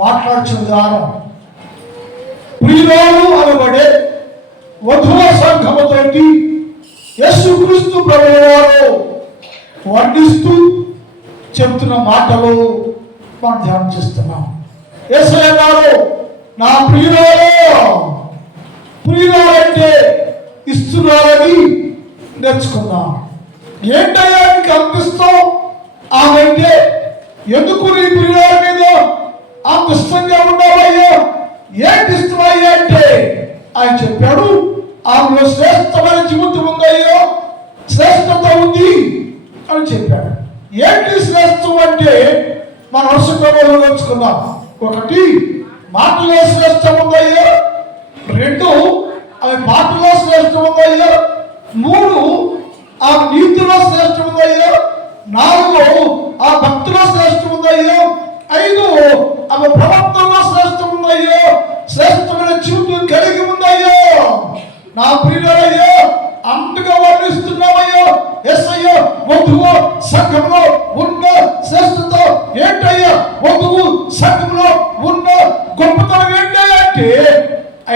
మాట్లాడుచున్న విధానం ప్రియురాలు అనబడే వధువ సంఘముతోటి యేసుక్రీస్తు ప్రభువారు వర్ణిస్తూ చెప్తున్న మాటలు మనం ధ్యానం చేస్తున్నాం. యేసయ్య గారు నా ప్రియురాలంటే ఇస్తున్నారని నేర్చుకున్నాం. ఏంటయ్యా నీకు అనిపిస్తావు ఆమె అంటే? ఎందుకు నీ ప్రియురాల మీద అంత ఇష్టంగా ఉన్నావయ్యా? ఏంటి ఇష్టమయ్యా అంటే ఆయన చెప్పాడు, ఆమెలో శ్రేష్టమైన జీవితం ఉందయ్యో, శ్రేష్టత ఉంది అని చెప్పాడు. ఏంటి శ్రేష్టం అంటే మన వర్షక్రమంలో నేర్చుకున్నాం. ఒకటి, మాటలో శ్రేష్టం ఉందయ్యో. రెండు, ఆమె మాటలో శ్రేష్టం ఉందయ్యో. మూడు, ఆ నీతిలో శ్రేష్టం ఉందయ్యో. నాలుగు, ఆ భక్తిలో శ్రేష్టం ఉందయ్యో. ఐదు, ఆమె ప్రవర్తనలో శ్రేష్టం ఉందయ్యో. శ్రేష్టమైన జీవితం కలిగి ఉందయ్యో. నా ప్రియులయ్యో అంతగా వర్ణిస్తున్నామయ్యో. యేసయ్య వధువు సంఘంలో ఉన్న శ్రేష్టత ఏంటయ్యా? వధువు సంఘంలో ఉన్న గొప్పతనం ఏంటయ్యా అంటే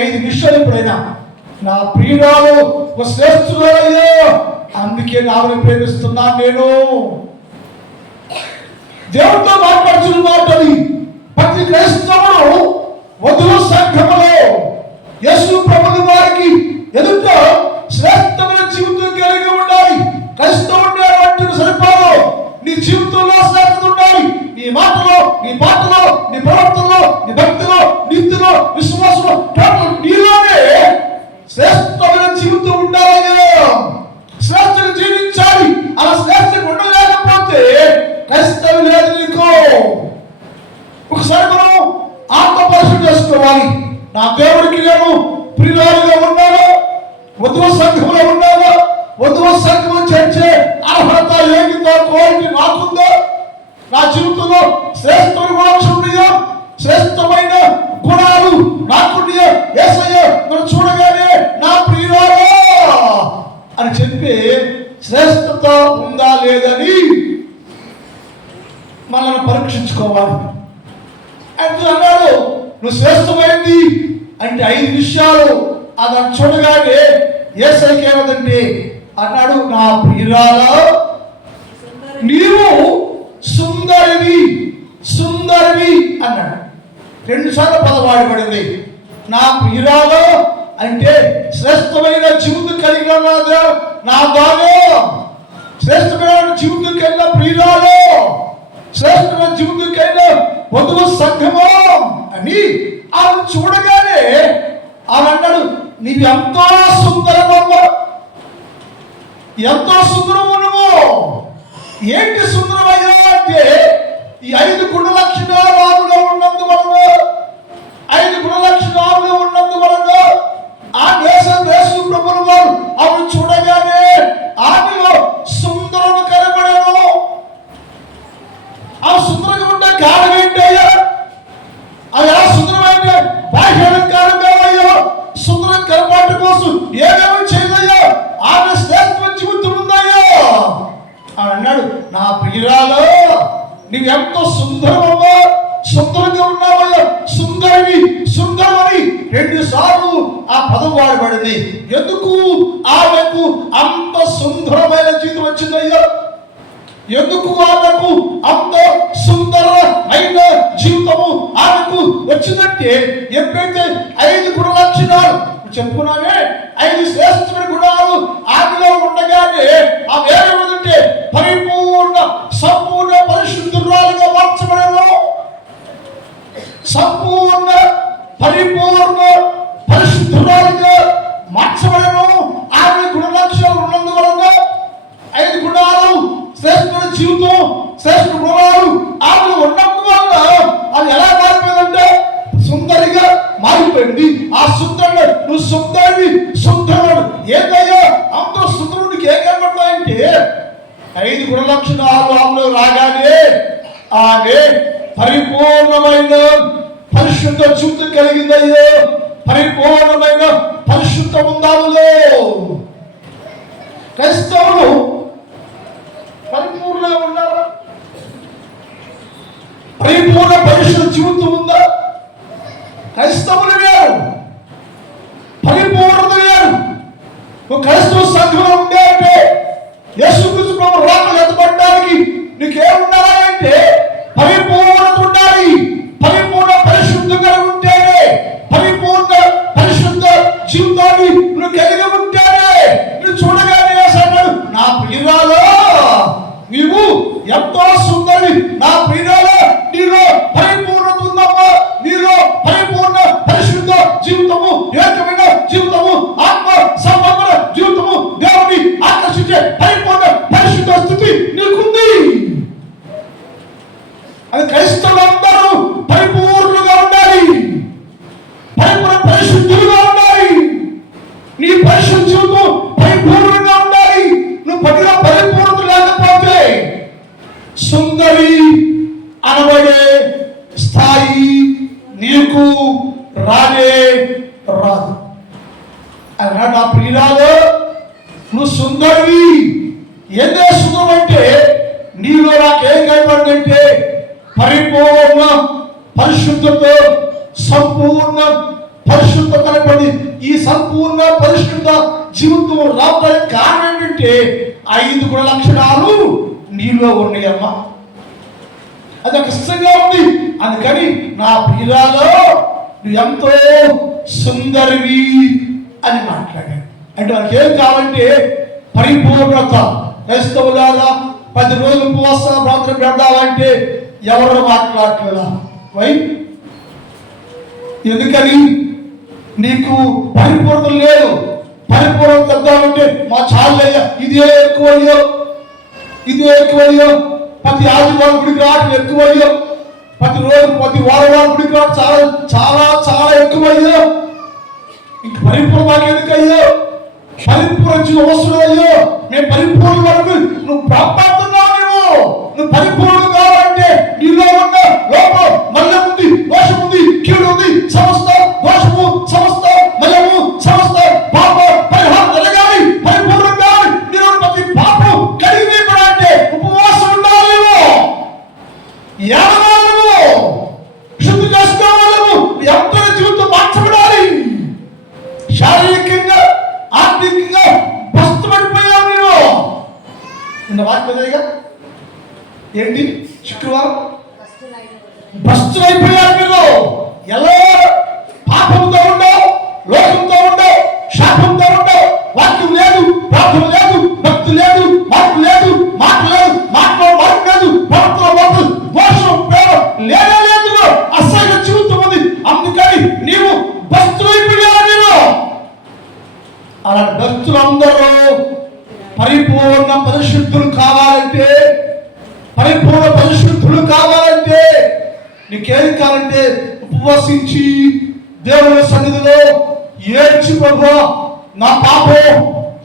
5 విషయాలు. ఎప్పుడైనా నా ప్రియురాలు ఒక శ్రేష్ఠురాలయ్యో, అందుకే నావని ప్రేమిస్తున్నాను నేను. దేవుడితో మాట్లాడుతున్న మాటని ప్రతి క్రైస్తవుడు వధువు సంఘములో యేసు ప్రభువు వారికి ఎదుట శ్రేష్టమైన జీవితం కలిగి ఉండాలి. క్రైస్తవుడు అంటే సరిపోదు, నీ జీవితంలో శ్రేష్టత ఉండాలి. నీ మాటలో, నీ పాటలో, నీ ప్రవర్తనలో, నీ భక్తిలో, నీతిలో, విశ్వాసంలో, టోటల్ నీలోనే శ్రేష్టమైన జీవితం ఉండాలి. శ్రేష్టత జీవించాలి. అలా శ్రేష్టత ఉండలేకపోతే క్రైస్తవం లేదు నీకు. ఒకసారి మనం ఆత్మపరిశుద్ధి చేసుకోవాలి. నా దేవుడికి నేను ప్రియురాలుగా ఉన్నాను, వధువు సంఘంలో ఉన్నాను, వధువు సంఘం చేర్చే అర్హత, యోగ్యత, క్వాలిటీ నాకుందా? నా జీవితంలో శ్రేష్టమైన గుణాలు ఉన్నాయా? శ్రేష్టమైన గుణాలు నాకున్నాయా? యేసయ్య నన్ను చూడగానే నా ప్రియురాలు అని చెప్పి శ్రేష్టత ఉందా లేదని మనల్ని పరీక్షించుకోవాలి. అంటే అన్నాడు, నువ్వు శ్రేష్టమైంది అంటే 5 విషయాలు. అది చూడగానే యేసయ్యకి ఏమదంటే అన్నాడు, నా ప్రియురాలా నీవు సుందరివి అన్నాడు. 2 సార్లు పదం వాడబడింది. నా ప్రియురాలు అంటే శ్రేష్టమైన జీవితం కలిగిన నా దాని, శ్రేష్టమైన జీవితం కలిగిన ప్రియురాలు, శ్రేష్టమైన జీవితం కలిగిన వధువు సంఘము అని ఆమె చూడగానే ఆమె అన్నాడు, నీవు ఎంతో సుందరమమ్మ, ఎంతో సుందరము నువ్వు. ఏంటి సుందరమయ్యా అంటే ఈ 5 గుణ లక్షణాలు ఆమెలో ఉన్నందువలన, 5 గుణ లక్షణాలు ఆమెలో ఉన్నందువలన ఆ యేసు ప్రభువు వారు ఆమె చూడగానే ఆమెలో సుందరము కనబడేను. ఆ సుందరంగా ఉండే కారణం ఏంటయ్యా? అది ఎలా సుందరమైన బాహ్యాలంకారం కావయ్యో, సుందరం కనపడటం కోసం ఏమేమి చేయదయ్యా? ఆమె శ్రేష్ఠమైన జీవితం ఉందయ్యో అని అన్నాడు. నా ప్రియురాలు నీవు ఎంతో సుందరమమ్మా, సుందరంగా ఉన్నావయ్యా, సుందరమని 2 సార్లు ఆ పదం వాడబడింది. ఎందుకు ఆమెకు అంత సుందరమైన జీవితం వచ్చిందయ్యా? ఎందుకు ఆమెకు అంత సుందరమైన జీవితము ఆమెకు వచ్చిందంటే, ఎప్పుడైతే 5 గుణ లక్షణాలు చెప్పుకున్నామే, 5 శ్రేష్టమైన గుణాలు ఆమెలో ఉండగానే ఆమె ఏమంటే పరిపూర్ణ సంపూర్ణ పరిశుద్ధురాలుగా మార్చబడేను. సంపూర్ణ పరిపూర్ణ పరిశుద్ధురాలుగా మార్చబడేను. ఆమె గుణ లక్షణాలు ఉన్నందువలన 5 గుణాలు శ్రేష్ఠమైన జీవితం, శ్రేష్ఠ గుణాలు ఆమె ఉన్నందువల్ల అది ఎలా మారిపోయిందంటే సుందరిగా మారిపోయింది. ఆ సుందరుడు నువ్వు సుందరుడు ఏదయ్యా అంత సుందరుడికి ఏ కనబడతాయంటే 5 గుణ లక్షణాలు ఆమెలో రాగానే ఆమె పరిపూర్ణమైన పరిశుద్ధ జీవితం కలిగిందయ్యో. పరిపూర్ణమైన పరిశుద్ధం ఉందాములో. క్రైస్తవులు పరిపూర్ణంగా ఉన్నారా? పరిపూర్ణ పరిశుద్ధ జీవితం ఉందా? క్రైస్తవులు వేరు, పరిపూర్ణత వేరు. క్రైస్తవ సంఘంలో ఉండే అంటే యేసుక్రీస్తు ప్రభు రాకలు ఎత్తబడడానికి నీకేముండాలి అంటే పరిపూర్ణత ఉండాలి. పరిపూర్ణ పరిశుద్ధంగా ఉంటేనే, పరిపూర్ణ పరిశుద్ధ జీవితాన్ని నువ్వు కలిగి ఉంటేనే నువ్వు చూడగానే అన్నాడు, నా ప్రియురాలో నీవు ఎంతో సుందరి, నా ప్రియురాలో నీలో పరిపూర్ణత ఉందమ్మా, నీలో పరిపూర్ణ పరిశుద్ధ జీవితము, ఏకమైన జీవితము, ఆత్మ సంబంధ జీవితము, దేవుని ఆకర్షించే పరిపూర్ణ పరిశుద్ధ స్థితి నీకుంది. అది క్రైస్తవులందరూ పరిపూర్ణంగా ఉండాలి, పరిపూర్ణ పరిశుద్ధులుగా ఉండాలి. నీ పరిశుద్ధ జీవితం పరిపూర్ణంగా ఉండాలి. నువ్వు పదిలో పరిపూర్ణత లేకపోతే సుందరి అనబడే స్థాయి నీకు రానే రాదు. అన్నా నా ప్రియురాలు, నువ్వు సుందరివి. ఏదే సుందరం అంటే నీలో నాకేం కనపడిందంటే పరిపూర్ణ పరిశుద్ధత, సంపూర్ణ పరిశుద్ధ కనపడి. ఈ సంపూర్ణ పరిశుద్ధ జీవితం రావడానికి కారణం ఏంటంటే 5 గుణ లక్షణాలు నీలో ఉన్నాయమ్మా. అది ఒక ఇష్టంగా ఉంది. అందుకని నా ప్రియురాలో నువ్వు ఎంతో సుందరివి అని మాట్లాడాడు. అంటే వాళ్ళకి ఏం కావాలంటే పరిపూర్ణత. క్రైస్తవులాగా 10 రోజులు ఉపవాస ప్రార్థన పెడదామంటే ఎవరు మాట్లాడట్లేదా? ఎందుకని? నీకు పరిపూర్ణత లేదు. పరిపూర్ణత తెద్దామంటే మా చాలయ్యా, ఇదే ఎక్కువయ్యో, ఇదే ఎక్కువయ్యో, ప్రతి ఆదివారం గుడికి రావడం ఎక్కువయ్యో, ప్రతి రోజు ప్రతి వారం గుడికి రావడం చాలా చాలా చాలా ఎక్కువయ్యో. ఇంక పరిపూర్ణ ఎందుకయ్యో? పరిపూర్ణ అవసరం అయ్యో. మేము పరిపూర్ణ వరకు నువ్వు ప్రాప్తున్నావు. నువ్వు పరిపూర్ణ కావాలంటే నీలో ఉన్న లోపం మళ్ళీ ఉంది, దోషం ఉంది, కీడు ఉంది, సమస్త దోషము, సమస్త మలము, సమస్త పాప పరిహారం జరగాలి, పరిపూర్ణం కావాలి. నీలో ప్రతి పాపం కలిగి అంటే ఉపవాసం ఉండాలి. ఏమన్నా శుద్ధి చేసుకోవాలను ఎంత జీవితం మార్చబడాలి. శారీరకంగా ఆర్థికంగా భ్రష్టపడిపోయావు నీవు. నిన్న వాక్యగా ఏంటి? శుక్రవారం భ్రష్టులైపోయారు మీరు. ఎలా పాపంతో ఉండవు, లోకంతో ఉండవు, శాపంతో ఉండవు. వాక్యం లేదు, ప్రార్థన లేదు, భక్తి లేదు, మార్పు లేదు, మాట లేదు, మాటలో మార్పు లేదు, ప్రవర్తన మార్పు, దోషం ప్రేమ లేనే లేదు. అసహ్య జీవితం ఉంది. అందుకని నీవు భ్రష్టులైపోయారు మీరు. అలాంటి భక్తులందరూ పరిపూర్ణ పరిశుద్ధులు కావాలంటే, పరిపూర్ణ పరిశుద్ధులు కావాలంటే నీకేం కావాలంటే ఉపవసించి దేవుని సన్నిధిలో ఏడ్చి, ప్రభువా నా పాపం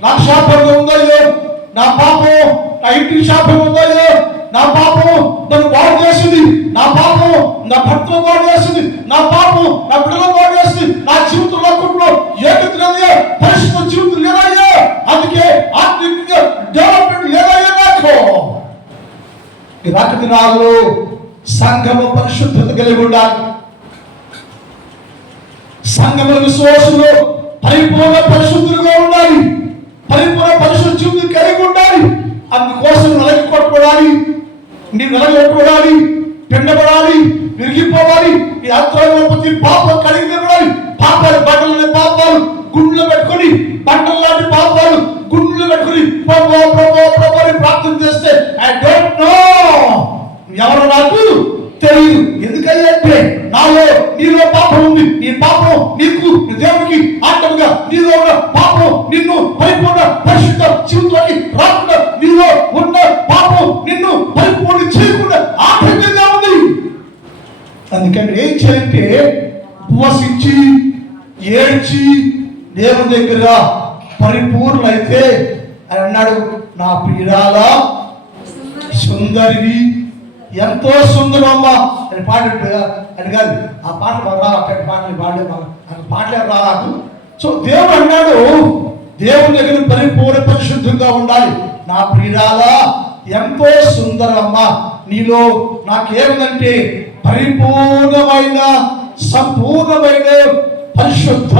నాకు శాపంగా ఉందయ్యో, నా పాపం నా ఇంటికి శాపం ఉందయ్యో, నా పాపం నన్ను బాగు చేసింది, నా పాపం నా భర్తను బాగు చేసింది, నా పాపం నా బిడ్డలను బాగు చేసింది, నా జీవితంలో కుటుంబంలో ఏకత్రయ్యా పరిశుద్ధ జీవితం లేదయ్యా, అందుకే ఆత్మికంగా డెవలప్మెంట్ లేదయ్యా. నాకు ఈ రాక దినాల్లో సంఘము పరిశుద్ధత కలిగి ఉండాలి. సంఘముల విశ్వాసులు పరిపూర్ణ పరిశుద్ధులుగా ఉండాలి, పరిపూర్ణ పరిశుద్ధ జీవితం కలిగి ఉండాలి. అందుకోసం నలగి కొట్టబడాలి, నీవు నలగొట్టబడాలి, పిండబడాలి, విరిగిపోవాలి. ఈ అంతరంగంలో ప్రతి పాపం కడిగిపోవాలి. పాపాలు బట్టలని పాపాలు గుండెలో పెట్టుకొని, బట్టలు లాంటి పాపాలు గుండెలో పెట్టుకొని ప్రభు ప్రభు ప్రభు అని ప్రార్థన చేస్తే ఐ డోంట్ నో, ఎవరు నాకు తెలియదు. ఎందుకంటే నాలో నీలో పాపం ఉంది. నీ పాపం నీకు దేవునికి ఆటంగా, నీలో ఉన్న పాపం నిన్ను పరిపూర్ణ పరిశుద్ధ జీవితానికి రాకుండా, నీలో ఉన్న పాపం నిన్ను పరిపూర్ణ చేయకుండా ఆటంకంగా ఉంది. అందుకని ఏం చేయాలంటే ఉపవసించి ఏడ్చి దేవుని దగ్గర పరిపూర్ణ అయితే అని అన్నాడు. నా ప్రియురాలా సుందరివి, ఎంతో సుందరమ్మా అని పాడాడు. అని కాదు, ఆ పాటలు రా, పాటలు పాడే పాటలే రాదు. సో దేవుడు అన్నాడు, దేవుని దగ్గర పరిపూర్ణ పరిశుద్ధంగా ఉండాలి. నా ప్రియురాలా ఎంతో సుందరమ్మా, నీలో నాకేమిటంటే పరిపూర్ణమైన సంపూర్ణమైన పరిశుద్ధ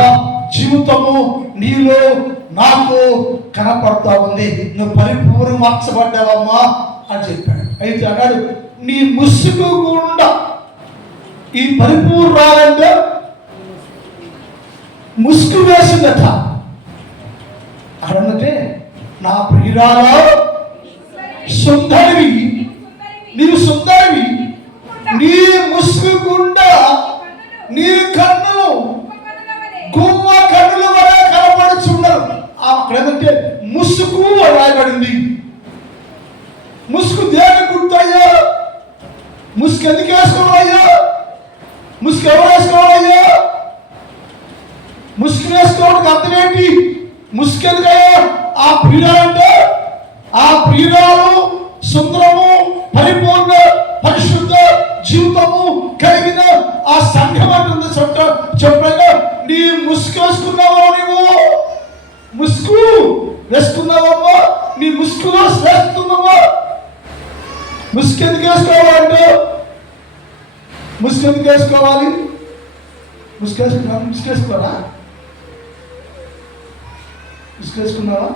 జీవితము నీలో నాకు కనపడతా ఉంది. నువ్వు పరిపూర్ణ మార్చబడ్డావమ్మా అని చెప్పాడు. అయితే అన్నాడు, నీ ముసుగు గుండా ఈ పరిపూర్ణ రాలంటే ముసుగు వేసిందట. అక్కడంటే నా ప్రియురాలా సుందరివి, నీవు సుందరివి, నీ ముసుగు గుండా నీ కన్నులు గువ్వ కన్నుల వలె కనపడుచున్నారు. అక్కడ ఏంటంటే ముసుగు రాయబడింది. ముసుగు దేని గుర్తయ్యా? ముసుగు ఎందుకు వేసుకోవాలయ్యా? ముసుగు ఎవరు వేసుకోవాలయ్యా? ముసుగు వేసుకోవడానికి అర్థం ఏంటి? ముసుగు ఎందుకయ్యా? ఆ ప్రియురాలంటే ఆ ప్రియురాలు సుందరము పరిపూర్ణ పరిశుద్ధ జీవితము కలిగిన ఆ సంఘం అంటుంది. చెప్పగా నీ ముసుగు వేసుకున్నావా? నీవు ముసుగు వేసుకున్నావమ్మా? నీ ముసుగులో శ్రేష్ఠమమ్మా. ముసుగు ఎందుకు వేసుకోవాలంటే ముసుగు ఎందుకు వేసుకోవాలి? ముసుగు వేసుకున్నావా? ముసుగు వేసుకోవాలా? ముసుగు వేసుకున్నావా?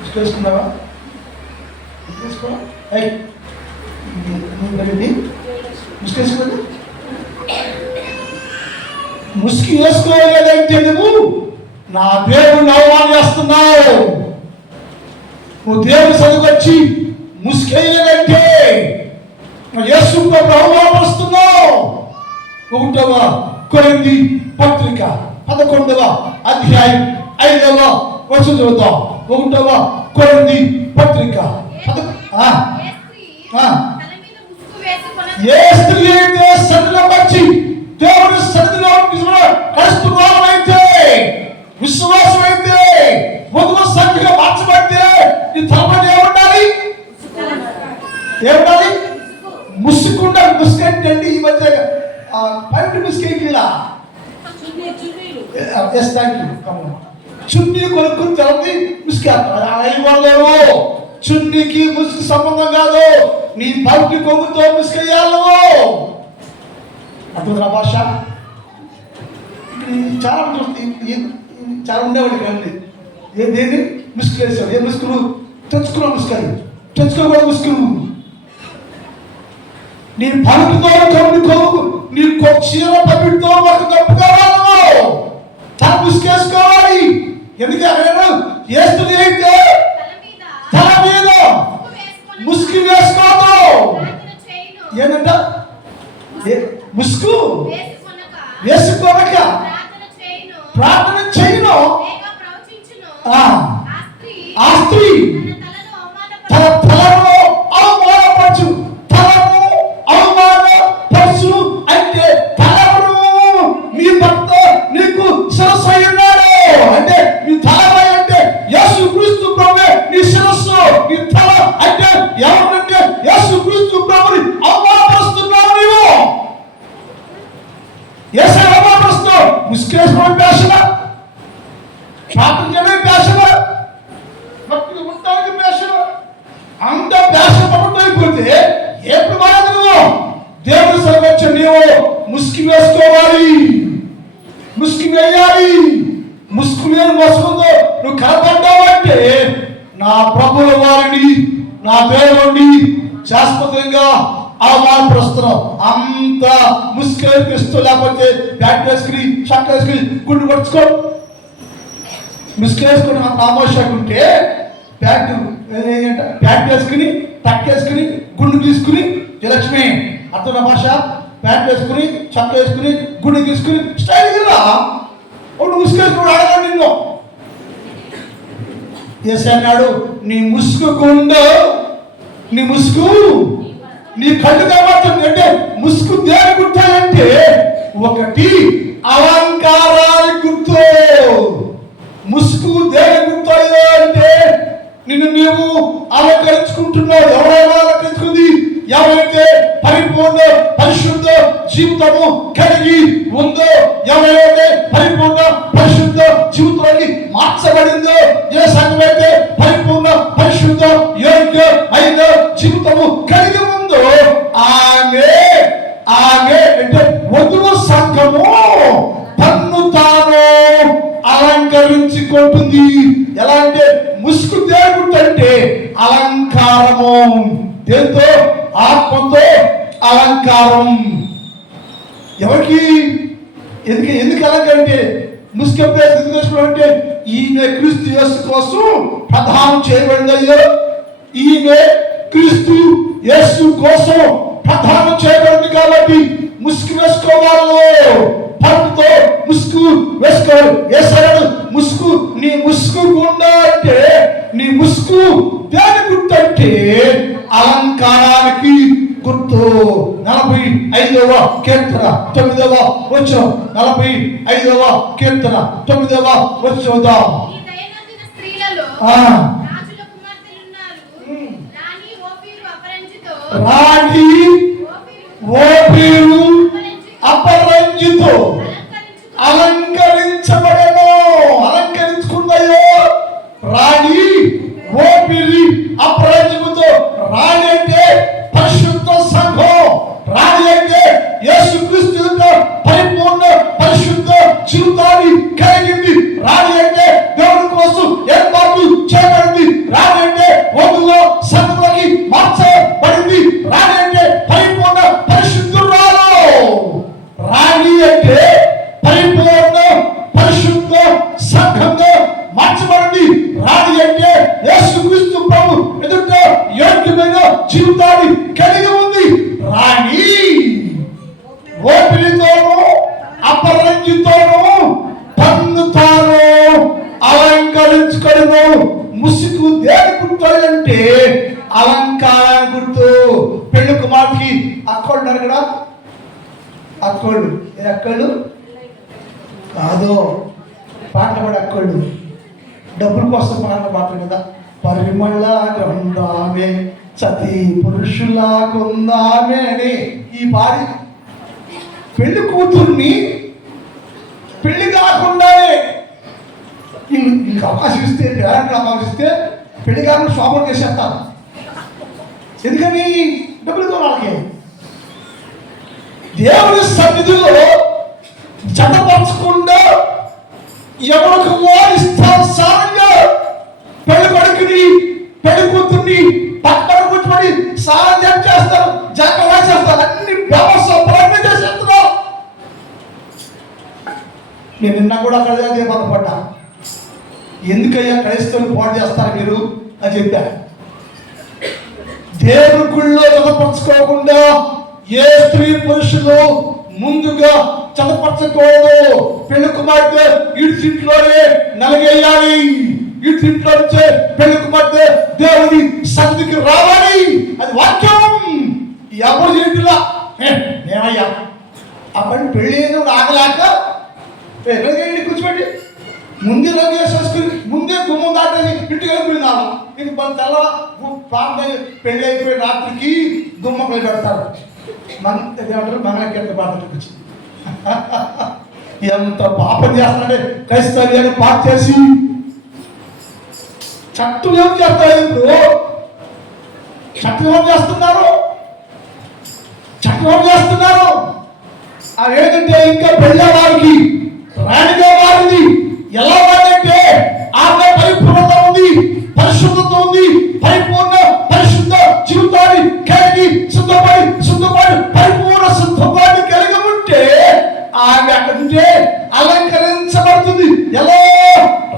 ముసుగు వేసుకున్నావా? ముసుగు వేసుకోవాలి. ముసుగు వేసుకోలేదంటే నువ్వు నా దేవుడిని అవమానం చేస్తున్నావు. నువ్వు దేవుని చదువుకొచ్చి ముసుగేయలేదంటే యేసు అవమానపరుస్తున్నావు. 1వ కొరింథీ పత్రిక 11వ అధ్యాయం 5వ వచనం చదువుతాం. 1వ కొరింథీ పత్రిక ఏ స్త్రీ అయితే సన్నిధిలో వచ్చి దేవుని సన్నిధిలో కలుస్తున్నామైతే, విశ్వాసం అయితే, వధువు సంఖ్యగా మార్చబడితే ఈ తలపడి ఏముండాలి? ఏముండాలి? ముసుగుండా. ముసుగంటే ఈ మధ్య పైన ముసుకేలా చున్నీ కొనుక్కుని తెలది ముసుకేస్తారు. చున్నీకి ముసుగు సంబంధం కాదు. నీ పైకి కొమ్ముతో ముసుకేయాలి. అర్థం భాష చాలా చాలా ఉండేవాడు కానీ ఏదేది ముసుగు వేసాడు. ఏ ముసుగులు తెచ్చుకున్నావు? ముసుకాలు తెచ్చుకోకూడదు. ముసుగులు నీ పలుకుతో కొమ్ముకు నీ చీర పబ్బితో ఒక కప్పుకోవాలి. తల ముసుకేసుకోవాలి. ఎందుకంటే ఏస్తుంది అయితే తల మీద ముసుగు వేసుకోదు. ఏంటంట? ముసుగు వేసుకోక ప్రార్థన చేయను. ఆ స్త్రీ తన తలను అవమానపరచు. తలను అవమానపరచు అంటే తలను నీ భర్త నీకు శిరస్సు అయి ఉన్నాడు. అంటే నీ తల అంటే యేసు క్రీస్తు ప్రభువే నీ శిరస్సు. నీ తల అంటే ఎవరంటే యేసు క్రీస్తు ప్రభుని అవమానపరుస్తున్నావు. నీవు యేసు అవమానపరుస్తున్నావు. ముసుకేసుకోవడం పేషనా? ప్రార్థన చేయడం పేషనా? భక్తులు ఉండడానికి పేషనా? అంత పేష పడిపోతే ఎప్పుడు మారదు? నువ్వు దేవుని సర్వచ్చ నీవు ముసుగు వేసుకోవాలి. ముసుగు వేయాలి. ముసుగు లేని మోసంతో నువ్వు కనపడ్డావంటే నా ప్రభుల వారిని నా దేవుడిని శాశ్వతంగా అవమానపరుస్తున్నావు. అంత ముసుకేపిస్తూ లేకపోతే బ్యాట్ వేసుకుని షర్ట్ వేసుకుని గుండు పడుచుకో. ముసుకేసుకుని అంత ఆమోషకు ఉంటే ప్యాంట్ వేసుకుని టక్ వేసుకుని గుండు తీసుకుని లక్ష్మి అర్థం భాష ప్యాంట్ వేసుకుని చక్క వేసుకుని గుండు తీసుకుని స్టైల్ కదా ఒకటి ముసుకేసుకుని అడగాలి నిన్ను. ఏసీ అన్నాడు, నీ ముసుగు గుండు, నీ ముసుగు నీ కళ్ళు కనబడుతుంది. అంటే ముసుగు దేని గుర్తాయంటే ఒకటి అలంకారానికి గుర్తు. ముసుగు దేని గుర్తాయో అంటే నిన్ను నీవు అలంకరించుకుంటున్నావు. ఎవరైనా అలంకరించుకుంది? ఎవరైతే పరిపూర్ణ పరిశుద్ధ జీవితము కలిగి ఉందో, ఎవరైతే పరిపూర్ణ పరిశుద్ధ జీవితాన్ని మార్చబడిందో, ఏ సంఘమైతే పరిపూర్ణ పరిశుద్ధ యోగ్య అయిన జీవితము కలిగి ఉందో ఆమె అంటే అలంకరించుకుంటుంది. ఎలా అంటే ముసుగు దేవుడంటే అలంకారము. దేంతో? ఆత్మతో అలంకారం. ఎవరికి? ఎందుకు అలంకరంటే ముసుగు ఎందుకు చేసుకోవాలంటే ఈమె క్రీస్తు యేసు కోసం ప్రదానం చేయబడిందయ్యో. ఈమె క్రీస్తు యేసు కోసం ప్రదానం చేయబడింది కాబట్టి ముసుగు వేసుకోవాలి. పట్టుతో ముసుగు వేసుకోవాలి. వేసాడు ముసుగు. నీ ముసుగు గుండా అంటే నీ ముసుగు దేని గుర్తు అంటే అలంకారానికి గుర్తు. 45వ కీర్తన 9వ వచనం. 45వ కీర్తన 9వ వచనం. రాణి ఓపీరు అపరంజితో అలంకరించబడేను. అలంకరించుకున్నాయో. రాణి ఓపిరి అపరంజితో. రాణి అంటే పరిశుద్ధ సంఘం. రాణి అంటే యేసుక్రీస్తు పరిపూర్ణ పరిశుద్ధ జీవితాన్ని కలిగింది. రాణి అంటే దేవుని కోసం ఏర్పాటు చేయబడింది. రాణి అంటే వధువులో సంఘంలోకి మార్చబడింది. రాణి అంటే పరిపూర్ణ పరిశుద్ధురాలు. రాణి అంటే పరిపూర్ణ పరిశుద్ధ సంఘంగా మార్చబడింది. రాణి అంటే యేసుక్రీస్తు ప్రభు ఎదుట యోగ్యమైన జీవితాన్ని కలిగి ఉంది. రాణి ఓపిరితోనూ అపరంజితోనూ పన్నుతాను అలంకరించుకొను. ముసుగు దేని గుర్తు అంటే అలంకారం గుర్తు. పెళ్లి కుమార్తెకి అక్కోళ్ళు ఉన్నారు కదా. అక్కోళ్ళు అక్కోళ్ళు కాదు, పాటలు పడే అక్కోళ్ళు. డబ్బుల కోసం పాటలు కదా. పరిమళ గ్రంథామే సతీ పురుషులా కొందామే అని ఈ పాడి పెళ్లి కూతుర్ని పెళ్లి కాకుండానే వీళ్ళకి అవకాశం ఇస్తే, పేరెంట్కి అవకాశం ఇస్తే పెళ్లి కాకుండా శోభన చేసేస్తారు. ఎందుకని? డబ్బులతో వాళ్ళకి దేవుని సన్నిధిలో జతపరచకుండా ఎవరికి ఇష్టానుసారంగా పెళ్లి కొడుకుని పెళ్లి కూతుర్ని పక్కన కూర్చొని సాధ్యం చేస్తారు, జగన్ చేస్తారు, అన్ని వ్యవస్థ చేసేస్తున్నారు. నేను నిన్న కూడా అక్కడ బాధపడ్డా. ఎందుకయ్యా క్రైస్తవులు పాటు చేస్తారు మీరు అని చెప్పారు. దేవుని గుళ్ళో జతపరచుకోకుండా ఏ స్త్రీ పురుషులు ముందుగా జతపరచకూడదు. పెళ్లి కుమార్తె ఇడిచింట్లోనే నలిగేయాలి. ఇడిచింట్లో నుంచే పెళ్లి కుమార్తె దేవుని సన్నిధికి రావాలి. అది వాక్యం. ఎవరు చేతిలా ఏమయ్యా ఆ పని పెళ్లి ఆగలేక కూర్చోబెట్టి ముందే రంగు వేసేసుకుని ముందే గుమ్మం దాటేసి ఇంటికి వెళ్ళిపోయినాను. ఇంక మన తెల్ల ప్రాంతం పెళ్లి అయిపోయిన రాత్రికి గుమ్మం పెడతారు. ఏమంటారు మంగళకీర్తన పాటలు వచ్చి ఎంత పాపం చేస్తున్నాడే క్రైస్తవ్యాన్ని పాటు చేసి. చట్టం ఏం చేస్తారు ఇప్పుడు? చట్టం ఏం చేస్తున్నారు? చట్టం ఏం చేస్తున్నారు? అదేంటంటే ఇంకా పెళ్ళ వారికి రాణిగా వారిది ఎలా వాడంటే ఆమె పరిపూర్ణత ఉంది, పరిశుద్ధత ఉంది, పరిపూర్ణ పరిశుద్ధ జీవితాన్ని కలిగి శుద్ధపడి పరిపూర్ణ శుద్ధపాన్ని కలిగి ఉంటే ఆమె అక్కడుంటే అలంకరించబడుతుంది. ఎలా?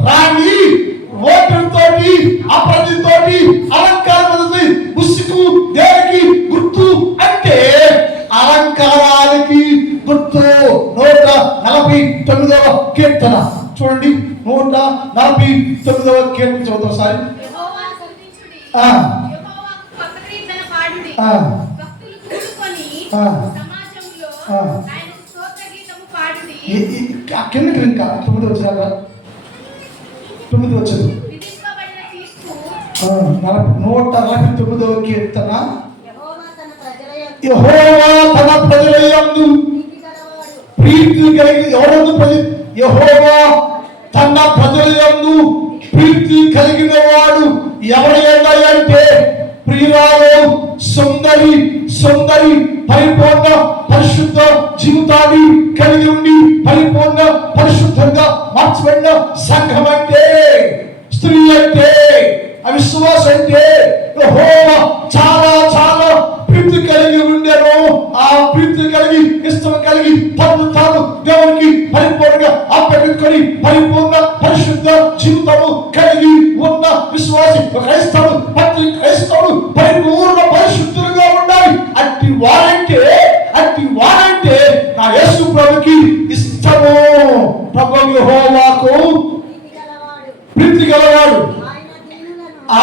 రాణి ఓపిరితోటి అపరంజితోటి అలంకారం. ముసుగు దేనికి గుర్తు అంటే అలంకారానికి గుర్తు. 149వ కీర్తన చూడండి. 149వ కీర్తన చదువు ఒకసారి. కిందకి ఇంకా 9 వచ్చాక 9 వచ్చారు. 149వ కీర్తన. యెహోవా తన ప్రజల యందు ప్రీతి కలిగి యెహోవా తన ప్రజల యందు ప్రీతి కలిగిన వాడు ఎవరు అంటే ప్రియురాలు సుందరి సుందరి పరిపూర్ణ పరిశుద్ధ జీవితాన్ని కలిగి ఉండి పరిపూర్ణ పరిశుద్ధంగా మార్చబడిన సంఘం అంటే, స్త్రీ అంటే, అవిశ్వాస అంటే యెహోవా చాలా చాలా ప్రీతి కలిగి ఉండేను. ఆ ప్రీతి కలిగి ఇష్టం కలిగి తాను దేవునికి పరిపూర్ణంగా అప్పగించుకొని పరిపూర్ణ పరిశుద్ధ జీవితము కలిగి ఉన్న విశ్వాసి క్రైస్తవుడు, ప్రతి క్రైస్తవుడు పరిపూర్ణ పరిశుద్ధులుగా ఉండాలి. అట్టి వారంటే నా యేసు ప్రభుకి ఇష్టము. ప్రభు యెహోవాకు ప్రీతి గలవాడు,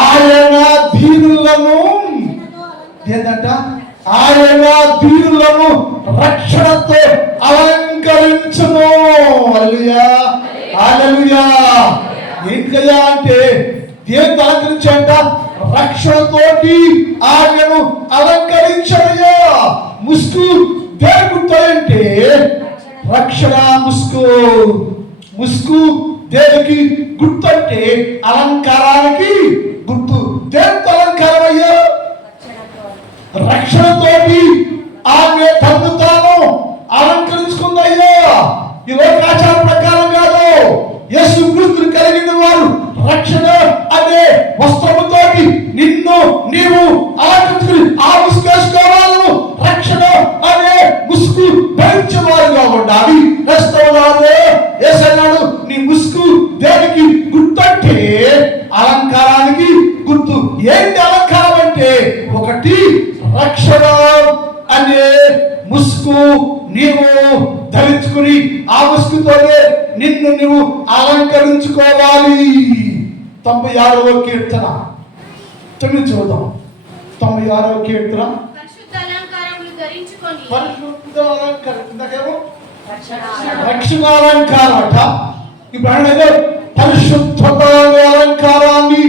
ఆయన దీనులను ఏంటంట, ఆయన దీనులను రక్షణతో అలంకరించును. హల్లెలూయా హల్లెలూయా. ఏంటయ్యా అంటే దేవుని అలంకరించాడంట, రక్షణతోటి ఆయనను అలంకరించాడయ్యా. ముసుగు దేని గుర్తంటే రక్షణ ముసుగు దేనికి గుర్తంటే అలంకారానికి గుర్తు. దేనితో అలంకారం అయ్యా? రక్షణతోటి ఆమె తను తాను అలంకరించుకుందయ్యా. ఈ లోకాచార ప్రకారం కాదు. యేసు క్రీస్తుని కలిగిన వారు రక్షణ అనే వస్త్రముతోటి నిన్ను నీవు అలంకరించుకుని ఆ ముసుగేసుకోవాలి. రక్షణ అనే ముసుగు ధరించేవారుగా ఉండాలి. క్రైస్తవులారు యేసన్నాడు, నీ ముసుగు దేనికి గుర్తంటే అలంకారానికి గుర్తు. ఏంటి అలంకారం అంటే, ఒకటి రక్షణ అనే ముసుగు నీవు ధరించుకుని ఆ ముసుగుతోనే నిన్ను నువ్వు అలంకరించుకోవాలి. 96వ కీర్తన 9 చూద్దాం. 96వ కీర్తన పరిశుద్ధ అలంకారం, రక్షణ అలంకారట. ఇప్పుడు పరిశుద్ధత అలంకారాన్ని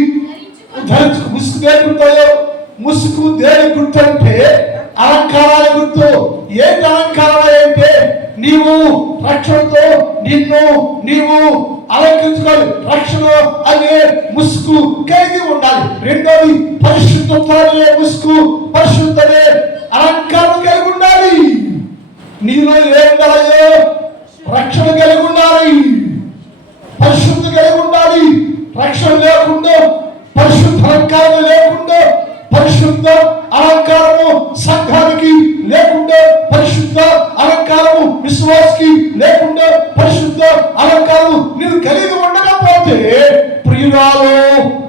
ధరించు. ముసుగు దేని గుర్తాయో? ముసుగు దేని గుర్తు అంటే అలంకారాల గుర్తు. ఏంటి అలంకారం అంటే, నీవు రక్షణతో నిన్ను నీవు అలంకరించుకోవాలి. రక్షణ అనే ముసుగు కలిగి ఉండాలి. రెండోది పరిశుద్ధత అనే ముసుగు, పరిశుద్ధనే అలంకారం కలిగి ఉండాలి. నీలో ఏంటో రక్షణ కలిగి ఉండాలి, పరిశుద్ధ కలిగి ఉండాలి. రక్షణ లేకుండా, పరిశుద్ధ అలంకారం లేకుండా, పరిశుద్ధ అలంకారము సంఘానికి లేకుండా, పరిశుద్ధ అలంకారము విశ్వాసకి లేకుండా, పరిశుద్ధ అలంకారము నీవు కలిగి ఉండకపోతే ప్రియురాలు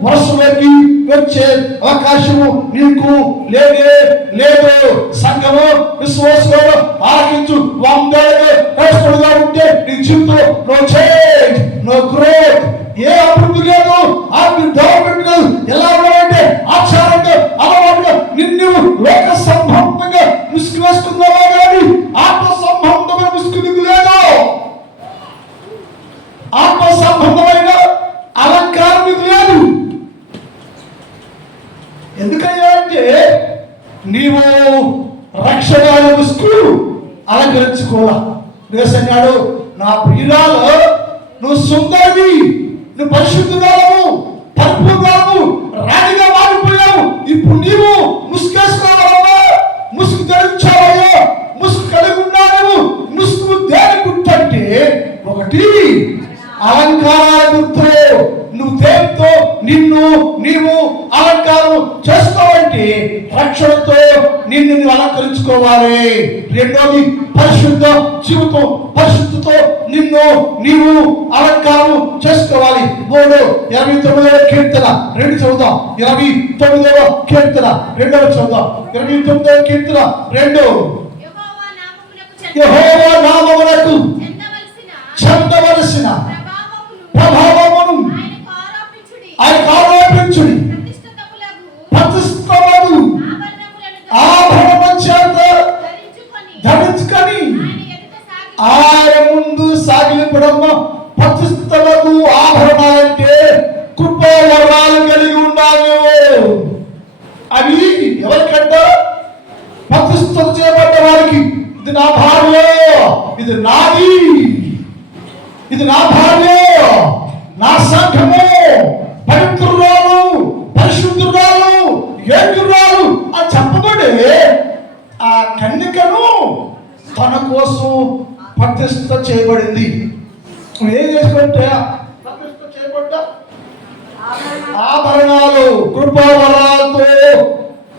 వరుసలోకి వచ్చే అవకాశము నీకు లేదు. సంఘము విశ్వాసంలో ఆలకించు. 100 క్రైస్తవులుగా ఉంటే నీ జీవితంలో నో చేంజ్, నో గ్రోత్, ఏ అభివృద్ధి లేదు, డెవలప్మెంట్ లేదు. ఎలా ఉన్నాయంటే ఆచారంగా అలవాటుగా నిన్ను లోక సంబంధంగా ముసుగు వేసుకున్నావా కానీ ఆత్మ సంబంధమైన ముసుగు నీకు లేదు. ఆత్మ సంబంధమైన అలంకారం నీకు లేదు. ఎందుకయ్యా అంటే నీవు రక్షణ ముసుగు అలంకరించుకోవాలా. వేసన్నాడు, నా ప్రియురాలు నువ్వు సుందరివి, నువ్వు పరిశుద్ధురాలవు, పరిపూర్ణాలవు, రాణిగా మారిపోయావు. ఇప్పుడు నీవు ముసుగేసుకోవాలమ్మా, ముసుగు ధరించావయ్యా, ముసుగు కలిగి ఉన్నావు. ముసుగు దేని గుర్తు అంటే, ఒకటి అలంకారాల గుర్తు. నువ్వు దేనితో నిన్ను నీవు అలంకారం చేసుకోవాలంటే రక్షణతో నిన్ను నువ్వు అలంకరించుకోవాలి. రెండోది పరిశుద్ధ జీవితం, పరిశుద్ధతో నిన్ను నీవు అలంకారం చేసుకోవాలి. 29వ కీర్తన 2 చదువుదాం. 29వ కీర్తన 2వ చదువుదాం. 29వ కీర్తన 2. యెహోవా నామమునకు చెందవలసిన ప్రభావమును ఆయనకు ఆరోపించుడి. ప్రతిష్టములు ఆభరణముల చేత ధరించుకొని ఆయన ముందు సాగిలిపడమ్మ. ప్రతిష్టములకు ఆభరణాలంటే కృప వరాలు కలిగి ఉండాలి. అవి ఎవరికంట? ప్రతిష్ట చేయబడ్డ వారికి. ఇది నా భార్య, ఇది నాది, ఇది నా భార్య, నా సంఘము, పవిత్రురాలు, పరిశుద్ధురాలు, యోగ్యురాలు అని చెప్పబడి కన్యకను తన కోసం ప్రతిష్ఠ చేయబడింది. నువ్వు ఏం చేసుకుంటే ప్రతిష్ఠ చేయబడ్డా ఆభరణాలు కృపావరాలతో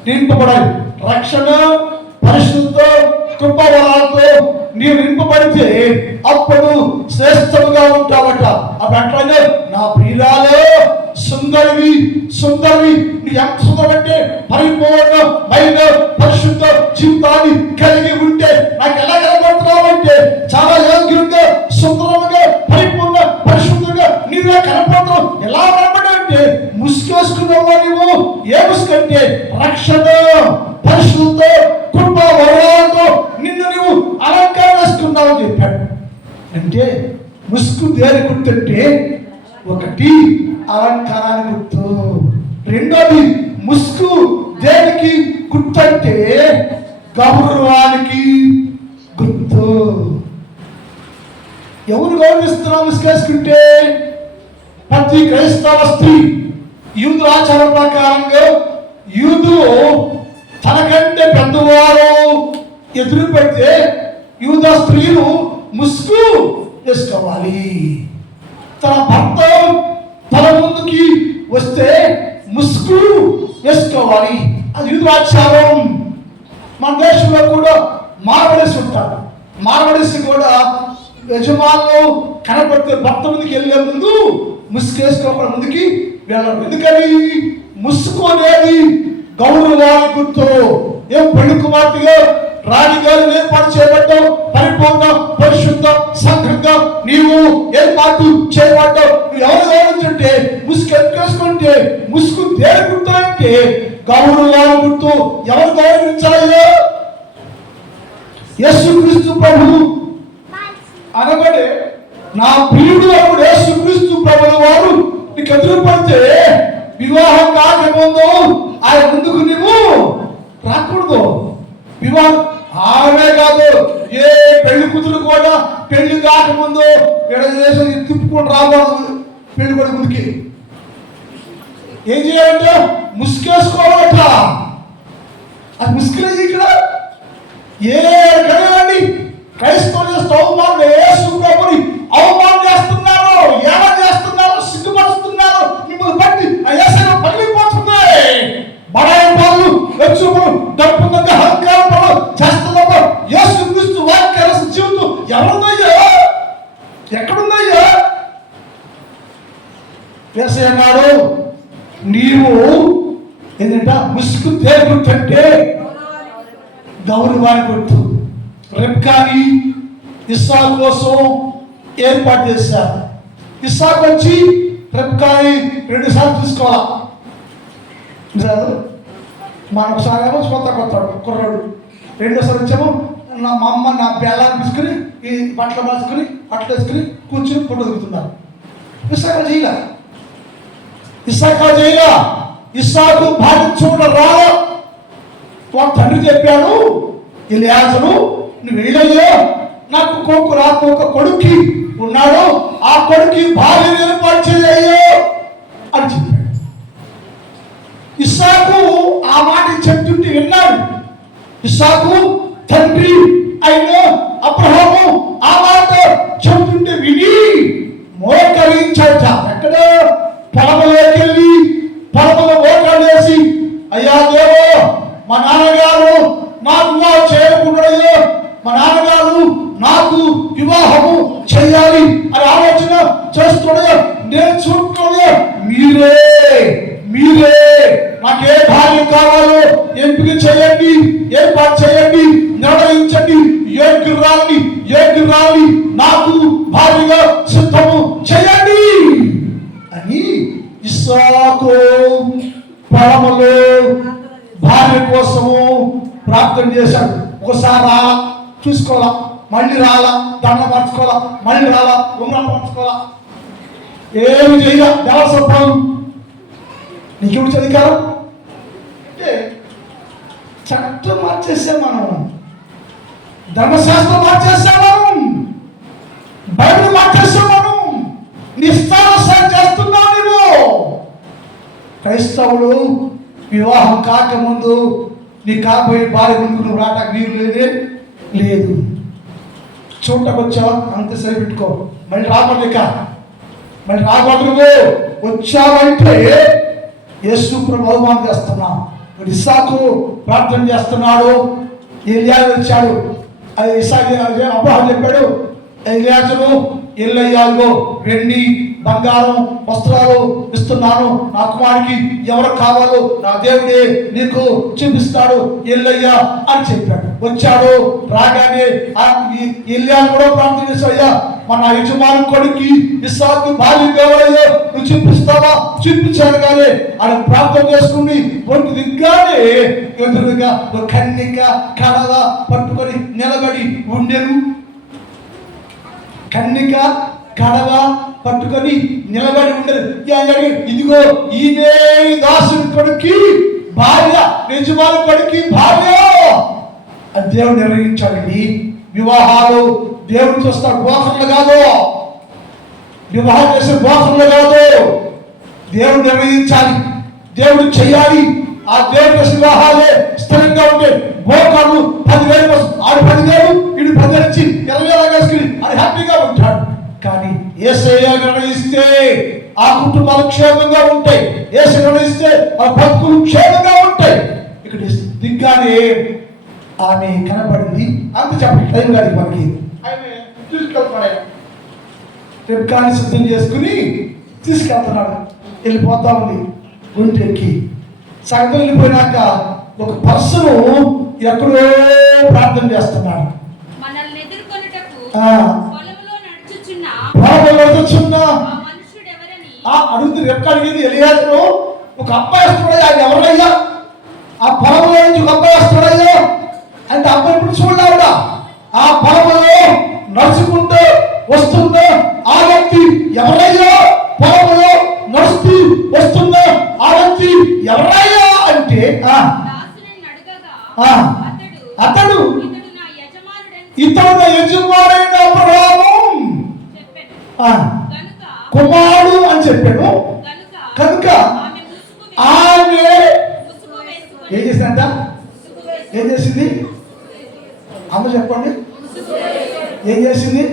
నింపబడాలి. రక్షణ, పరిశుద్ధ, కృపావరాలతో నీవు నింపబడితే అప్పుడు శ్రేష్టంగా ఉంటావట. అప్పుడు నా ప్రియురాలే సుందరివి, సుందరివి, నీ ఎంత సుందరమంటే పరిపూర్ణమైన పరిశుద్ధ జీవితాన్ని కలిగి ఉంటే నాకు ఎలా కనపడుతున్నావంటే చాలా యోగ్యంగా, సుందరంగా, పరిపూర్ణ పరిశుద్ధంగా నీవే కనపడతావు. ఎలా కనపడంటే ముసుకేసుకున్నావా నువ్వు? ఏ ముసుకంటే రక్షణ, పరిశుద్ధ, కృప వరాలతో నిన్ను నువ్వు అలంకారం వేసుకున్నావు అని చెప్పాడు. అంటే ముసుగు దేని గుర్తుంటే ఒకటి అలంకారానికి గుర్తు, రెండోది ముసుగు దేనికి గుర్తంటే గౌరవానికి గుర్తు. ఎవరు గౌరవిస్తున్నావు ముసుగేసుకుంటే? ప్రతి క్రైస్తవ స్త్రీ యూదు ఆచార ప్రకారంగా యూదులు తనకంటే పెద్దవారు ఎదురు పెడితే యూద స్త్రీలు ముసుగు వేసుకోవాలి. తన భర్త తన ముందుకి వస్తే ముసుగు వేసుకోవాలి. అది యూద ఆచారం. మన దేశంలో కూడా మార్వడీస్ ఉంటారు. మార్వడీస్ కూడా యజమానులు కనపడితే భర్త ముందుకు వెళ్ళే ముందు ముసుగు వేసుకోకుండా ముందుకి వెళ్ళరు. ఎందుకని? ముసుగు అనేది గౌరవాన్ని గుర్తు. ఏం పెళ్లి కుమార్తెగా రాణిగారు ఏర్పాటు చేయబడ్డావు, పరిపూర్ణ పరిశుద్ధ సంఘంగా నీవు ఏర్పాటు చేయబడ్డావు. నువ్వు ఎవరు గౌరవించుంటే ముసుగు ఎక్కేసుకుంటే ముసుగు దేని గుర్తు అంటే గౌరవాన్ని గుర్తు. ఎవరు గౌరవించాలి? యేసుక్రీస్తు ప్రభువు అనబడే నా ప్రియుడు అప్పుడు యేసుక్రీస్తు ప్రభువు వారు నీకు ఎదురు పడితే వివాహం కాకముందు ఆయన ముందుకు నువ్వు రాకూడదు. వివాహం ఆమె కాదు, ఏ పెళ్లి కూతురు కూడా పెళ్లి కాకముందు దేశం తిప్పుకొని రాకూడదు. పెళ్లి కూడా ముందుకి ఏం చేయాలంటే ముసుకేసుకోవాలట. అది ముసుగులేదు. ఇక్కడ ఏ కదండి క్రైస్తవులు చేస్తే అవమానం, యేసు ప్రభుని అవమానం చేస్తున్నారు, ఏమని చేస్తున్నారు, సిగ్గుపరుస్తున్నారు. మిమ్మల్ని బట్టి ఆ యేసు పగిలిపోతుంది. బడాయి పాలు, వెచ్చులు, డబ్బు అహంకారం పనులు చేస్తున్నప్పుడు యేసుక్రీస్తు వాక్య జీవితం ఎవరుందయ్యా? ఎక్కడుందయ్యా? యేసయ్య అన్నాడు, నీవు ఏంటంటే ముసుగు దేని గుర్తు అంటే గౌరవాన్ని గుర్తు. రెబ్కాని ఇస్సాకు కోసం ఏర్పాటు చేశారు. ఇస్సాకు వచ్చి రెబ్కాని 2 సార్లు తీసుకోవాలా. మన ఒకసారి ఏమో కొత్త కుర్రాడు, రెండోసారి వచ్చేమో మా అమ్మ నా బేళాన్ని తీసుకుని ఈ బట్టలు మార్చుకుని బట్టలు వేసుకుని కూర్చుని ఫోటో దిగుతున్నారు. ఇస్సాకు చేయలా. ఇస్సాకు భార్య చూడ రాలా. వాళ్ళ తండ్రి చెప్పాడు, ఎలియాజరు నువ్వు వెళ్ళయ్యో, నాకు ఒక కొడుక్కి ఉన్నాడు, ఆ కొడుక్కి భార్యను ఏర్పాటు చేయయ్యో అని చెప్పాడు. ఇస్సాకు ఆ మాట చెప్తుంటే విన్నాడు. ఇస్సాకు తండ్రి అయిన అబ్రహాము ఆ మాట చెప్తుంటే విని మోకరించాట. ఎక్కడ? పొలంలోకి వెళ్ళి పొలంలో మోకాలు వేసి, అయ్యా దేవో, మా నాన్నగారు నాకు వివాహం చేయకుండా, మా నాన్నగారు నాకు వివాహము చేయాలి అని ఆలోచన చేస్తుండే, నేను చూస్తుండే, మీరే నాకే భార్య కావాలో ఎంపిక చేయండి, ఏర్పాటు చేయండి, నిర్ణయించండి, యోగ్యురాలి నాకు భార్యగా సిద్ధము చేయండి అని ఇస్సాకు పొలంలో భార్య కోసము ప్రార్థన చేశాడు. ఒకసారి రాలా, చూసుకోవాలా, మళ్ళీ రాలా, దండ పరచుకోవాలా, మళ్ళీ రాలా, ఉంగరాలు పరచుకోవాలా, ఏమి చేయాల. దేవసత్వం నీకెప్పుడు చదివారు అంటే చట్టం మార్చేసే మనం, ధర్మశాస్త్రం మార్చేసే మనం, బైబిల్ మార్చేసే మనం, నిస్తారసాలు చేస్తున్నావు నువ్వు. క్రైస్తవులు వివాహం కాకముందు నీ కాబోయే భార్య ముందుకు నువ్వు రావటానికి వీలు లేదే లేదు. చూడటానికి వచ్చావా, అంతసేపు పెట్టుకో, మళ్ళీ రాకూడదు, మళ్ళీ రాకూడదు. నువ్వు వచ్చావంటే యేసు ప్రభు అవమానం చేస్తున్నావు. ఇస్సాకు ప్రార్థన చేస్తున్నాడు, ఎలియా వచ్చాడు. అది ఇస్సాకు అబ్రహాము చెప్పాడు, ఎలియాజరు ఎల్లయ్యాగో వెండి బంగారం వస్త్రాలు ఇస్తున్నాను, నా కుమారుడికి ఎవరు కావాలో నా దేవుడే నీకు చూపిస్తాడు ఎల్లయ్యా అని చెప్పాడు. వచ్చాడు, రాగానే ఎలియా కూడా ప్రార్థన చేశాయ్యా, మన యజమాని కొడుకు ఇస్సాకు భార్య కావాలయ్యా, నువ్వు చూపిస్తావా? చూపించాడు. కానీ ఆయన ప్రార్థన చేసుకుని ఒంటి దిగ్గానే ఎదురుగా ఒక కన్నిక కడవ పట్టుకొని నిలబడి ఉండెను. కన్నిక కడవ పట్టుకొని నిలబడి ఉండదు. ఇదిగో ఈమె దాసుని కొడుకు భార్య, యజమాని కొడుకు భార్య అని దేవుడు నిర్ణయించాడండి. వివాహాలు దేవుడు చూస్తాడు, బోధనలు కాదు. వివాహం చేసే బోధనలు కాదు, దేవుడు నిర్ణయించాలి, దేవుడు చెయ్యాలి. ఆ దేవుడు చేసే వివాహాలే స్థిరంగా ఉంటే బోకాలు 10,000 కోసం ఆడు 10,000 వీడు 10,000 ఇచ్చి 20,000 వేసుకుని ఆడు హ్యాపీగా ఉంటాడు. కానీ యేసయ్య నిర్ణయిస్తే ఆ కుటుంబాలు క్షేమంగా ఉంటాయి. యేసయ్య నిర్ణయిస్తే ఆ బతుకులు క్షేమంగా ఉంటాయి. ఇక్కడ దిగ్గానే ఆమె కనపడింది. అంత చెప్పండి, టైం కాదు మనకి. రెబ్కాని సిద్ధం చేసుకుని తీసుకెళ్తున్నాడు. వెళ్ళిపోతా ఉంది గుంటెక్కి. సగం వెళ్ళిపోయినాక ఒక పర్సను ఎక్కడో ప్రార్థన చేస్తున్నాడు. అడుగుతుంది రెబ్కా అడిగింది ఎలియాజరు, ఒక అబ్బాయి వస్తున్నాడు, ఆయన ఎవరయ్యా? ఆ పొలంలో నుంచి ఒక అబ్బాయి వస్తున్నాడయ్యా అంటే అబ్బాయి ఇప్పుడు చూడలేవుడా? ఆ పొలంలో నడుచుకుంటూ వస్తుందో ఆ వ్యక్తి ఎవరయ్యా? పొలంలో నడుస్తూ వస్తుందో ఆ వ్యక్తి ఎవరయ్యా అంటే అతడు ఇతడు నా యజమానుడైన అబ్రహాము కుమారుడు అని చెప్పాడు. కనుక ఆమె ఏం చేసిందంట? ఏం చేసింది? అందరూ చెప్పండి, ఏం చేసింది?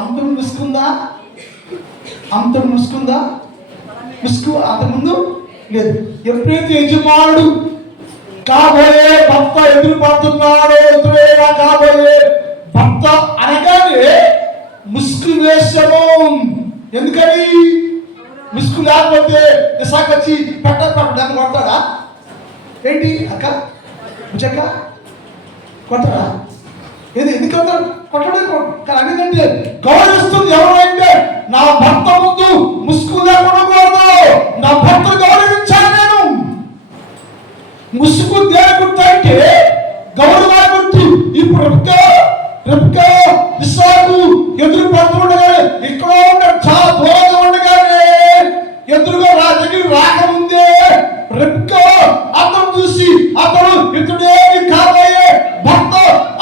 అంతను ముసుకుందా? అంతను ముసుకుందా? ముసుకు అంతకుముందు లేదు. ఎప్పుడైతే యజమానుడు కాబోయే భర్త ఎదురు పడుతున్నాడు, ఎదురైనా కాబోయే భర్త అనగానే ముసుగు వేసము. ఎందుకని? ముసుగు లేకపోతే ఇసాకు వచ్చి పెట్టని కొడతాడా ఏంటి? అక్క ముచ్చక్క కొడతాడా? ఎందుకు కొడతాడు? కొట్టడం కానీ ఎందుకంటే గౌరవిస్తుంది. ఎవరైతే నా భర్త ముందు ముసుగు లేకుండా నా భర్తను గౌరవించాను నేను. ముసుగు దేని గుర్తు అంటే గౌరవ గుర్తు. ఇప్పుడు రెబ్కా ఇస్సాకు ఎదురు పడుతుండగానే ఇక్కడ ఉంటాడు, చాలా దూరంగా ఉండగానే ఎదురుగా దగ్గర రాకముందే రెబ్కా అతను చూసి అతడు ఇతడే కాబోయే భర్త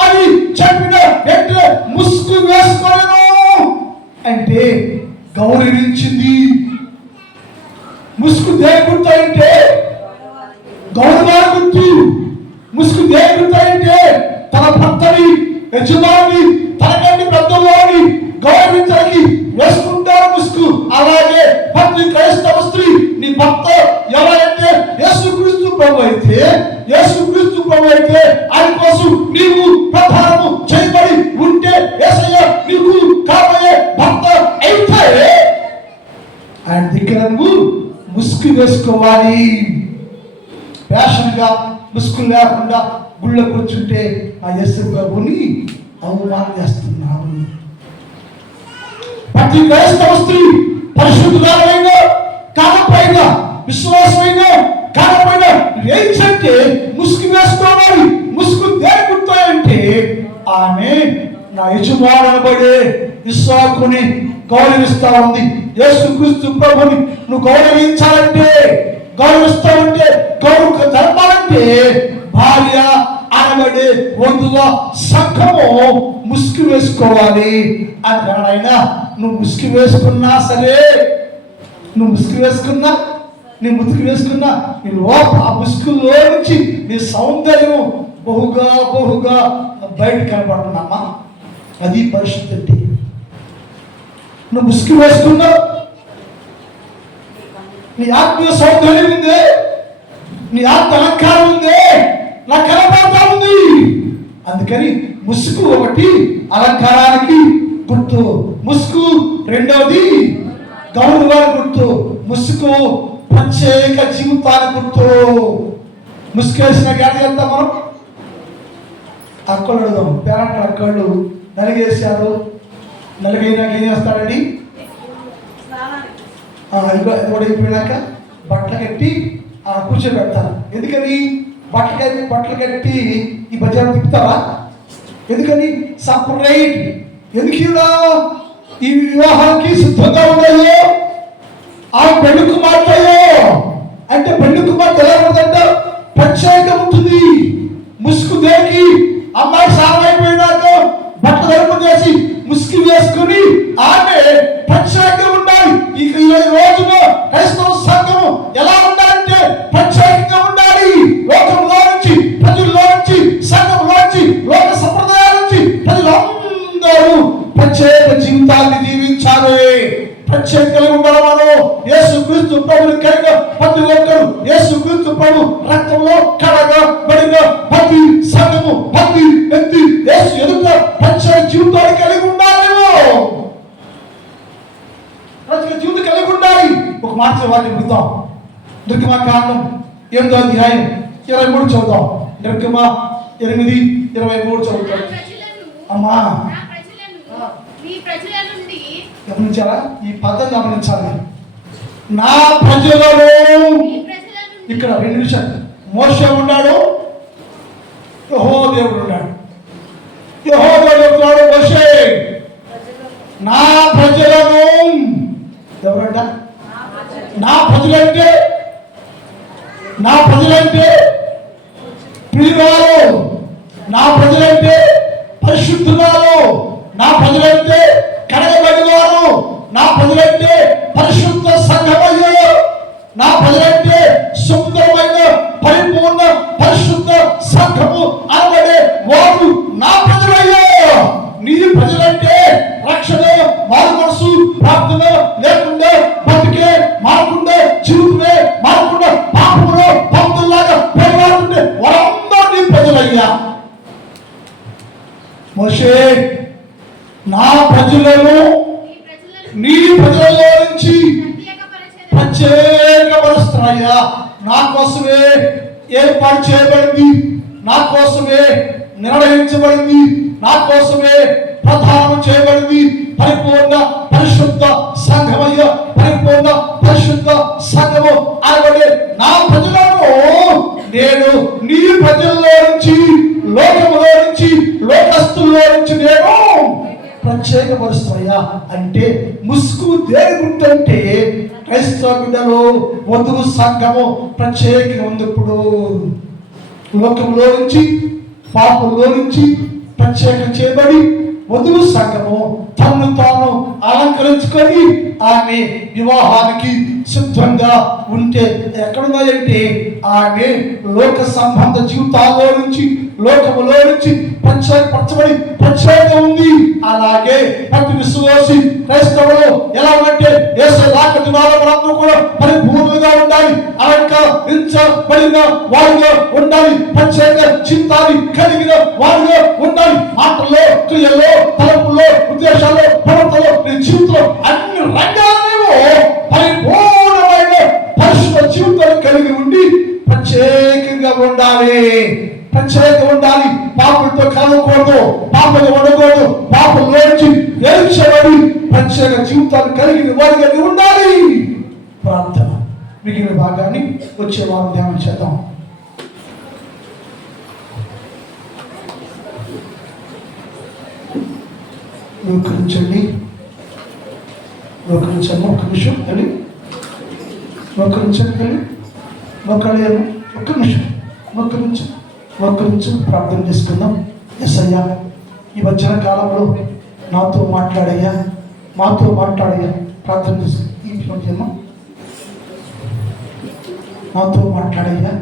అని చెప్పిన వెంటనే ముసుగు వేసుకోలేను అంటే గౌరవించింది. ముసుగు దేని గుర్తు అంటే గౌరవ గుర్తు. ముసుగు దేని గుర్తు అంటే తన భర్తని యజమాని తనకంటే పెద్దవాడిని గౌరవించడానికి వేసుకుంటారు ముసుగు. అలాగే ప్రతి క్రైస్తవ స్త్రీ నీ భర్త ఎవరైతే యేసుక్రీస్తు ప్రభు అయితే ఆయన కోసం నీవు ప్రధానము చేయబడి ఉంటే యేసయ్య నీకు కాబోయే భర్త అయితే ఆయన దగ్గర నువ్వు ముసుగు వేసుకోవాలి. ఫ్యాషన్గా ముసుగు లేకుండా గుళ్ళ కూర్చుంటే ఆ యేసు ప్రభుని అవమానం చేస్తున్నావు. ప్రతి క్రైస్తవ స్త్రీ పరిశుద్ధురాలైనా కాకపోయినా విశ్వాసమైనా కాకపోయినా ఏంటంటే ముసుగు వేసుకోవాలి. ముసుగు దేనికుంటాయంటే ఆమె నా యజమానుడు అనబడే ఇస్సాకుని గౌరవిస్తా ఉంది. యేసుక్రీస్తు ప్రభుని నువ్వు గౌరవించాలంటే, గౌరవిస్తావంటే, గౌరవ జరపాలంటే భార్య అనబడే వంతుగా సంఘము ముసుగు వేసుకోవాలి అన్నాడు ఆయన. నువ్వు ముసుగు వేసుకున్నా సరే, నువ్వు ముసుగు వేసుకున్నా నీ ముసుగు వేసుకున్నా నీ లోపల ఆ ముసుగులో నుంచి నీ సౌందర్యం బహుగా బహుగా బయట కనపడుతుందమ్మా. అది పరిశుద్ధి అంటే. నువ్వు ముసుగు వేసుకున్నావు, నీ ఆత్మీయ సౌందర్యం ఉందే, నీ ఆత్మ అలంకారం ఉందే, నాకు కనపడతా ఉంది. అందుకని ముసుగు ఒకటి అలంకారానికి గుర్తు, ముసుగు రెండవది గౌరవానికి గుర్తు, ముసుగు ప్రత్యేక జీవితానికి గుర్తు. ముసుగు వేసిన గాడి వెళ్తాం మనం. అక్కలు అడుగుదాం, పేరంట అక్కళ్ళు నలిగేశారు, నలిగైనాక ఏం చేస్తాడండి? కూడా అయిపోయినాక బట్టలు కట్టి కూర్చోబెడతారు. ఎందుకని? బట్టలు కట్టి ఈ బజార్ తిప్పుతారా? ఎందుకని? సపరేట్. ఎందుకు ఈ వివాహానికి సిద్ధంగా ఉన్నాయో, ఆ పెళ్లి కుమార్తెయో అంటే పెళ్లి కుమార్తె ఎలా ఉంటుందంటే ప్రత్యేకం ఉంటుంది. ముసుగు దేనికి? అమ్మాయి స్నానం అయిపోయినాక బట్టలు ధర్మం చేసి ముసుగు వేసుకుని ఆమె ప్రత్యేకంగా ఉండాలి. ఈ రోజున క్రైస్తవ సంఘం ఎలా ఉండాలంటే ప్రత్యేకంగా ఉండాలి. లోకంలో నుంచి, ప్రజల్లో నుంచి, సంఘంలో నుంచి, లోక సంప్రదాయాల నుంచి ప్రజలందరూ ప్రత్యేక జీవితాన్ని జీవించాలి. ప్రత్యేకంగా ఉండాలి. మనం యేసుక్రీస్తు ప్రభుని కలిగిన ప్రతి ఒక్కరు యేసుక్రీస్తు ప్రభు రక్తంలో కడగబడిన ప్రతి సంఘము, ప్రతి వ్యక్తి యేసు ఎదుట ప్రత్యేక జీవితాన్ని కలిగి ఉండాలి. ప్రత్యేక జీవితం కలిగి ఉండాలి. ఒక మాట వారిని అడుగుతాం. నిర్గమకాండం 8వ అధ్యాయం 23 చదువుతాం. నిర్గమ 8:23 చదువుతాం. అమ్మా గమనించారా? ఈ పదం గమనించాలి. నా ప్రజలను, ఇక్కడ 2 నిమిషాలు. మోషే ఉన్నాడు, యెహోవా దేవుడు ఉన్నాడు. యెహోవా దేవుడు మోషే నా ప్రజలను, ఎవరంట? నా ప్రజలంటే ప్రియురాలు, నా ప్రజలంటే పరిశుద్ధురాలు, నా ప్రజలంటే కడగబడివారు, నా ప్రజలంటే పరిశుద్ధ సంఘమయ్యో, నా ప్రజలంటే సుందరమైన పరిపూర్ణ పరిశుద్ధ సంఘము అనబడే వారు నా ప్రజలయ్యో. నీ ప్రజలంటే రక్షణ, మారు మనసు, ప్రార్థన లేకుండా బతికే, మారకుండా జీవితమే, మారకుండా పాపంలో పంతుల్లాగా పరివారుంటే వారందరూ నీ ప్రజలయ్యా. మోషే నా ప్రజలను నీ ప్రజలలో నుంచి ప్రత్యేకపరుస్తున్నాయ్యా. నా కోసమే ఏర్పాటు చేయబడింది, నా కోసమే నిర్ణయించబడింది, నా కోసమే ప్రధానం చేయబడింది. పరిపూర్ణ పరిశుద్ధ సంఘమయ్య, పరిపూర్ణ పరిశుద్ధ సంఘము అనబడే నా ప్రజలను నేను నీ ప్రజల్లో నుంచి, లోకములో నుంచి, లోకస్తుల్లో నుంచి నేను ప్రత్యేకపరుస్తాయా. అంటే ముసుగు దేని గుర్తంటే క్రైస్తవ బిడ్డలు, వధువు సంఘము ప్రత్యేకంగా ఉంది. ఇప్పుడు లోకంలో నుంచి, పాపంలో నుంచి ప్రత్యేకం చేయబడి వధువు సంఘము తనను తాను అలంకరించుకొని ఆమె వివాహానికి సిద్ధంగా ఉంటే ఎక్కడున్నాయంటే ఆమె లోక సంబంధ జీవితాల్లో నుంచి, లోకములో నుంచి ప్రత్యేకపరచబడి ప్రత్యేకత ఉంది. అలాగే ప్రతి విశ్వాసి క్రైస్తవులు ఎలా ఉంటే యేసు రాకడ దినాల్లో మనందరూ కూడా పరిపూర్ణంగా ఉండాలి, అలంకరించబడిన వారిగా ఉండాలి, ప్రత్యేక చిత్తాన్ని కలిగిన వారిగా ఉండాలి. మాటల్లో, క్రియల్లో, తలంపుల్లో, ఉద్దేశాల్లో, ప్రవర్తనలో, నీ జీవితంలో అన్ని రంగాలలో పరిపూర్ణమైన పరిశుద్ధ జీవితాన్ని కలిగి ఉండి ప్రత్యేకంగా ఉండాలి. ప్రత్యేకంగా ఉండాలి. పాపంతో కలవకూడదు, పాపంగా ఉండకూడదు, పాపంలో నుంచి వేర్చబడి ప్రత్యేక జీవితాన్ని కలిగిన వారిగా ఉండాలి. ప్రార్థన. మిగిలిన భాగాన్ని వచ్చే వారం ధ్యానం చేద్దాం. మోకరించండి, మోకరించండి, ఒక్క నిమిషం వెళ్ళి మోకరించండి, వెళ్ళి మోకలేము, ఒక్క నిమిషం మోకరించు ప్రార్థన చేసుకుందాం. యేసయ్యా, ఈ వచ్చిన కాలంలో నాతో మాట్లాడయ్యా, మాతో మాట్లాడయ్యా, ప్రార్థన చేసుకుందాం. నాతో మాట్లాడయ్యా.